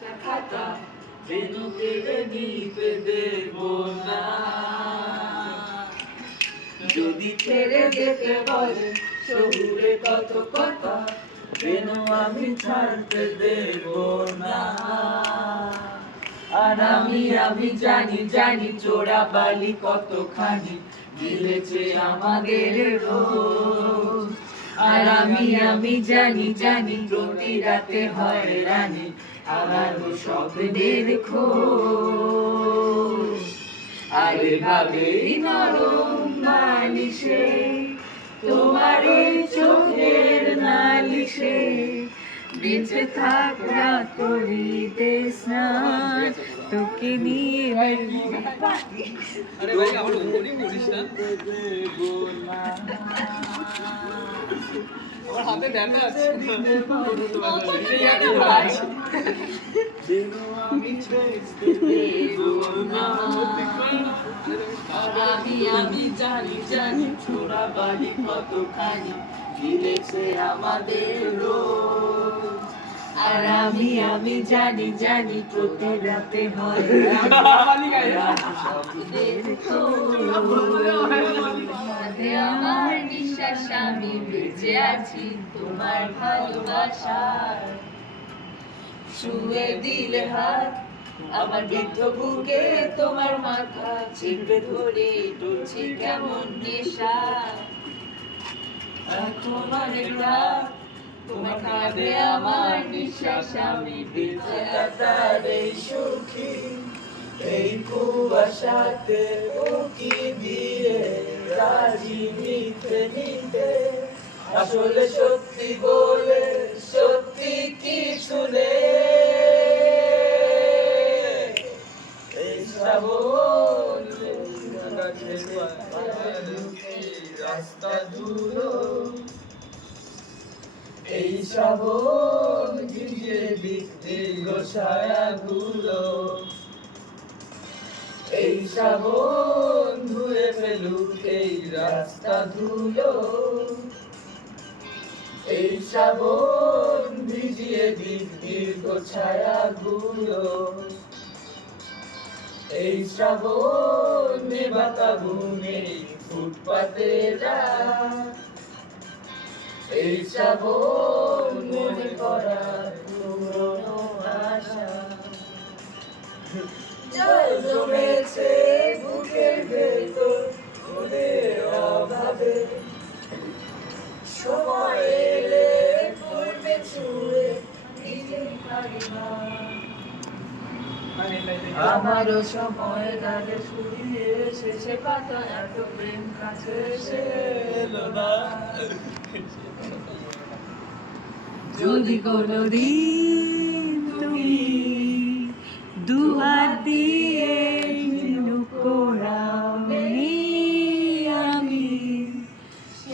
খাতা বেনু কেড়ে নিতে দেব না। যদি ছেড়ে যেতে বলে শহুরে কত কথা, বেনু আমি ছাড়তে দেব না। আর আমি জানি জানি চোরা বালি কতখানি গিলেছে আমাদের রোজ। আর আমি জানি জানি প্রতি রাতে হয় রানী হারানো স্বপ্নের খোঁজ। আরে ভাবে নরম বালিশে তোমার ওই চোখের নালিশে বেঁচে থাক রাত করিতে স্নান তোকে নিয়ে আরে ভাই আমার ওপরই পড়িস না, আমার হাতে ড্যান্ডা আছে। আমি জানি জানি ছোড়া বাড়ি কতখানি গিলেছে আমাদের রোজ। আর আমি জানি জানি প্রতি রাতে হয় আমার নিঃশ্বাস আমি বেঁচে আছি তোমার ভালোবাসার। ছুঁয়ে দিলে হাত আমার বৃদ্ধ বুকে তোমার মাথা চেপে ধরে টলছি কেমন নেশা। এখন অনেক রাত তোমার কাঁধে আমার নিঃশ্বাস আমি বেঁচে থাকার এই সুখী এই কুয়াশাতে উকি দিয়ে রাজি নিতে নিতে আসলে সত্যি বলে সত্যি কিছু নেই। এই শ্রাবণ রাস্তা ধুলো, এই শ্রাবণ ভিজে দীর্ঘ ছায়াগুলো, এই শ্রাবণ ধুয়ে ফেলুক এই রাস্তা ধুলো, এই শ্রাবণ ভিজিয়ে দীর্ঘ ছায়াগুলো, এই শ্রাবণ নেবাতা গুনে ফুটপাতে রাত, এই শ্রাবণ মনে করা পুরনো আশা জল জমেছে বুকের ভেতর ওদের অভাবে। সময় এলে পড়বে ছুঁড়ে নিজে পারি না। আমারও সময় লাগে ফুরিয়ে এসেছে পাতা এত প্রেম কাছে এসে এলো না। যদি কোনোদিন তুমি দুহাত দিয়ে লুকোরাওনি আমি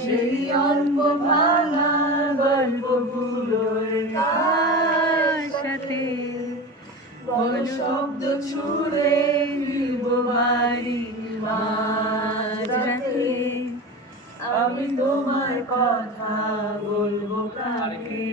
সেই অল্প ভাঙা গল্পগুলোর সাথে বড় শব্দ ছুড়ে ফিরব বাড়ি মাঝরাতে। আমি তোমার কথা বলবো কাকে?